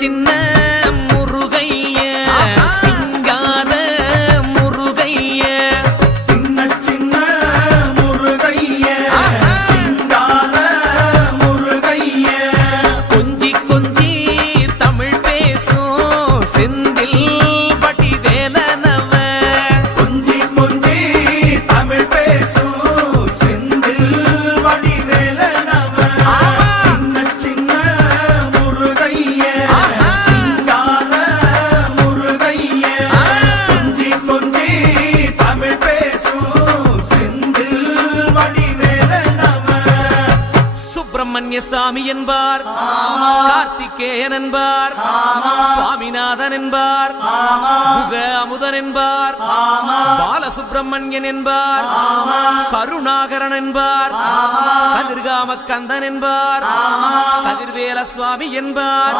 சின்ன முருகைய சிங்கார முருகைய சின்ன முருகைய சிங்கார முருகைய கொஞ்சி கொஞ்சி தமிழ் பேசும் செந்தில் வடிவேலனவ கொஞ்சி கொஞ்சி தமிழ் பேசும் செந்தில் வடிவேலனவ சின்ன முருகைய சிங்கார முருகைய கொஞ்சி கொஞ்சி தமிழ் பேசும் செந்தில் வடிவேலனவ சுப்பிரமணிய சாமி என்பார், கார்த்திகேயன் என்பார், சுவாமிநாதன் என்பார், முக அமுதன் என்பார், பாலசுப்பிரமணியன் என்பார், கருணாகரன் என்பார், கதிர்காம கந்தன் என்பார், கதிர்வேல சுவாமி என்பார்.